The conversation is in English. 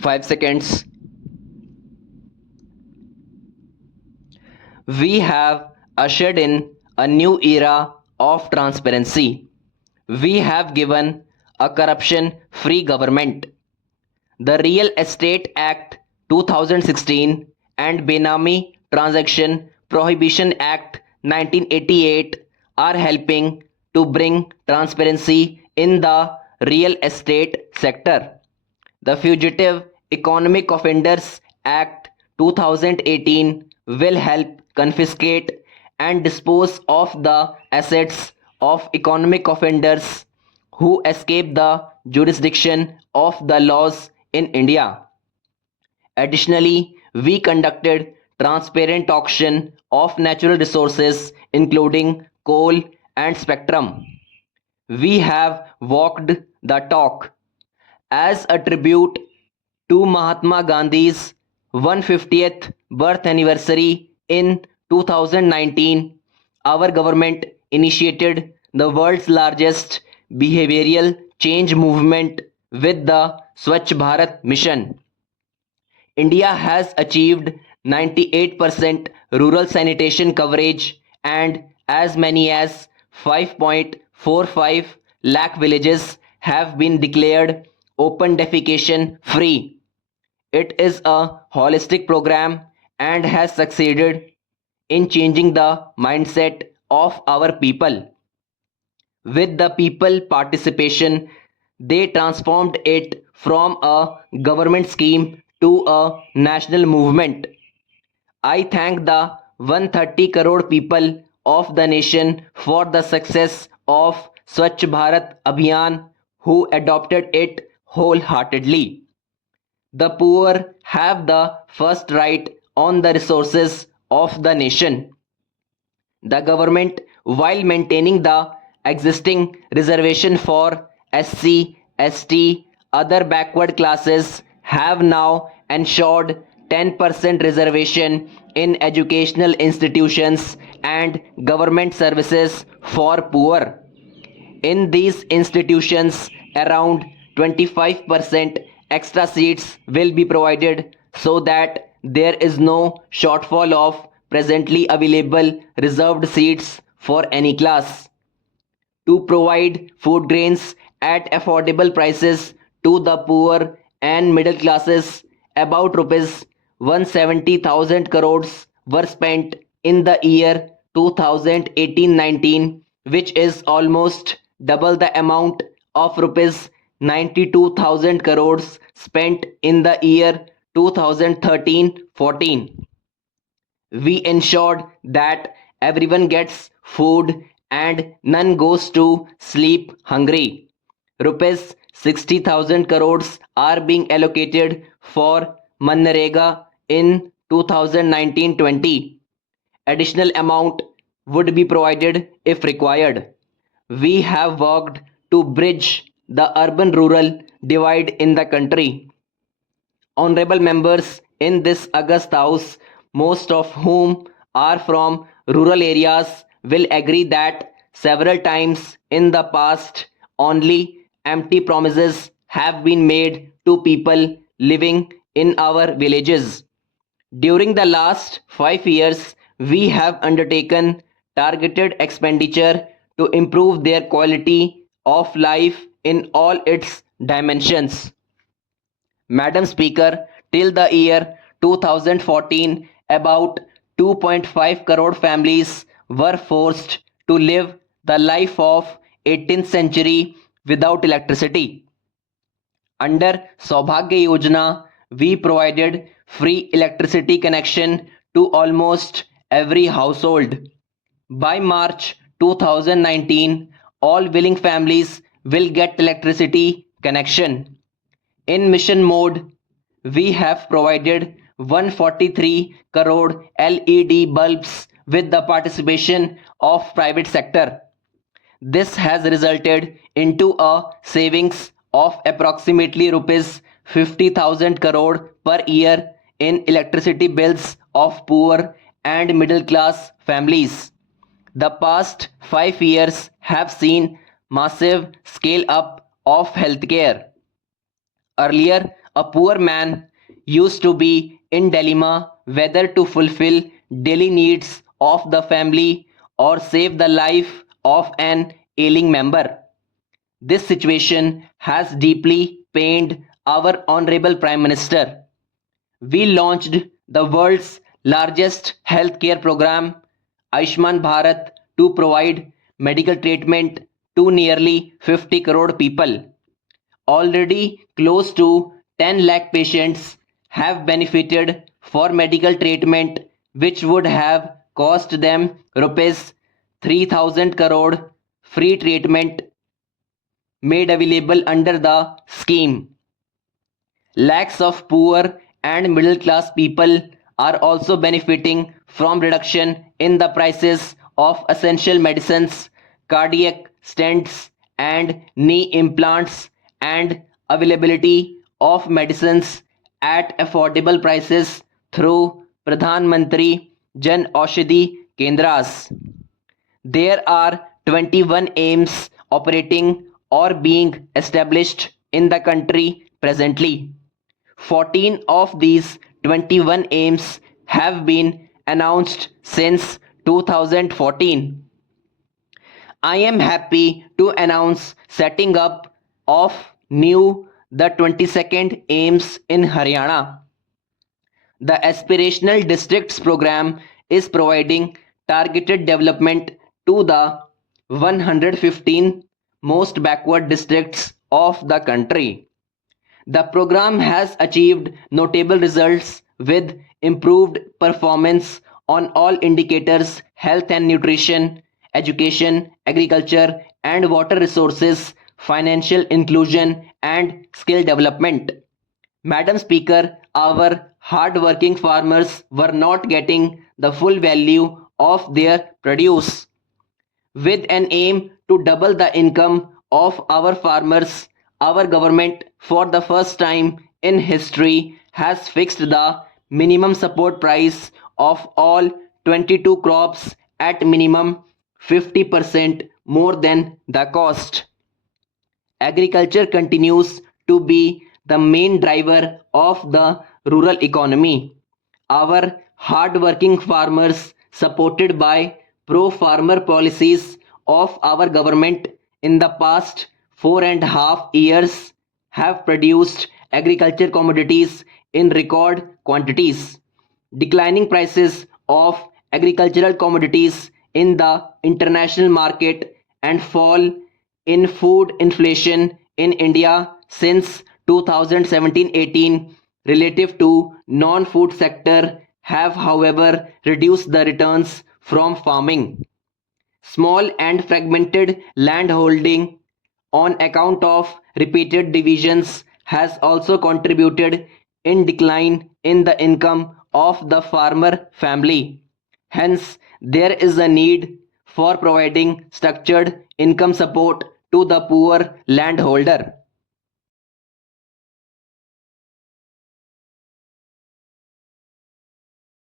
5 seconds. We have ushered in a new era of transparency. We have given a corruption-free government. The Real Estate Act 2016 and Benami Transaction Prohibition Act 1988 are helping to bring transparency in the real estate sector. The Fugitive Economic Offenders Act 2018 will help confiscate and dispose of the assets of economic offenders who escape the jurisdiction of the laws in India. Additionally, we conducted transparent auction of natural resources including coal and spectrum. We have walked the talk. As a tribute to Mahatma Gandhi's 150th birth anniversary in 2019, our government initiated the world's largest behavioral change movement with the Swachh Bharat mission. India has achieved 98% rural sanitation coverage and as many as 5.45 lakh villages have been declared open defecation free. It is a holistic program and has succeeded in changing the mindset of our people. With the people participation, they transformed it from a government scheme to a national movement. I thank the 130 crore people of the nation for the success of Swachh Bharat Abhiyan who adopted it wholeheartedly. The poor have the first right on the resources of the nation. The government, while maintaining the existing reservation for SC, ST, other backward classes, have now ensured 10% reservation in educational institutions and government services for poor. In these institutions, around 25% extra seats will be provided so that there is no shortfall of presently available reserved seats for any class. To provide food grains at affordable prices to the poor and middle classes, about rupees 170,000 crores were spent in the year 2018-19, which is almost double the amount of rupees 92,000 crores spent in the year 2013-14. We ensured that everyone gets food and none goes to sleep hungry. Rupees 60,000 crores are being allocated for Manrega in 2019-20. Additional amount would be provided if required. We have worked to bridge the urban-rural divide in the country. Honorable members in this August House, most of whom are from rural areas, will agree that several times in the past only empty promises have been made to people living in our villages. During the last 5 years, we have undertaken targeted expenditure to improve their quality of life in all its dimensions. Madam Speaker, till the year 2014, about 2.5 crore families were forced to live the life of 18th century without electricity. Under Saubhagya Yojana, we provided free electricity connection to almost every household. By March 2019, all willing families will get electricity connection. In mission mode, we have provided 143 crore LED bulbs with the participation of private sector. This has resulted into a savings of approximately rupees 50,000 crore per year in electricity bills of poor and middle class families. The past 5 years have seen massive scale up of healthcare. Earlier, A poor man used to be in dilemma whether to fulfill daily needs of the family or save the life of an ailing member. This situation has deeply pained our Honorable Prime Minister. We launched the world's largest healthcare program, Ayushman Bharat, to provide medical treatment to nearly 50 crore people. Already close to 10 lakh patients have benefited for medical treatment which would have cost them rupees 3000 crore. Free treatment made available under the scheme. Lakhs of poor and middle class people are also benefiting from reduction in the prices of essential medicines, cardiac stents, and knee implants, and availability of medicines at affordable prices through Pradhan Mantri Jan Aushadhi Kendras. There are 21 AIIMS operating or being established in the country presently. 14 of these 21 AIIMS have been announced since 2014. I am happy to announce setting up of new the 22nd AIIMS in Haryana. The Aspirational Districts program is providing targeted development to the 115 most backward districts of the country. The program has achieved notable results with improved performance on all indicators: health and nutrition, education, agriculture and water resources, financial inclusion, and skill development. Madam Speaker, our hard-working farmers were not getting the full value of their produce. With an aim to double the income of our farmers, our government, for the first time in history, has fixed the minimum support price of all 22 crops at minimum 50% more than the cost. Agriculture continues to be the main driver of the rural economy. Our hard-working farmers, supported by pro-farmer policies of our government in the past 4.5 years, have produced agriculture commodities in record quantities. Declining prices of agricultural commodities in the international market and fall in food inflation in India since 2017-18 relative to non-food sector have, however, reduced the returns from farming. Small and fragmented land holding on account of repeated divisions has also contributed in decline in the income of the farmer family. Hence, there is a need for providing structured income support to the poor landholder.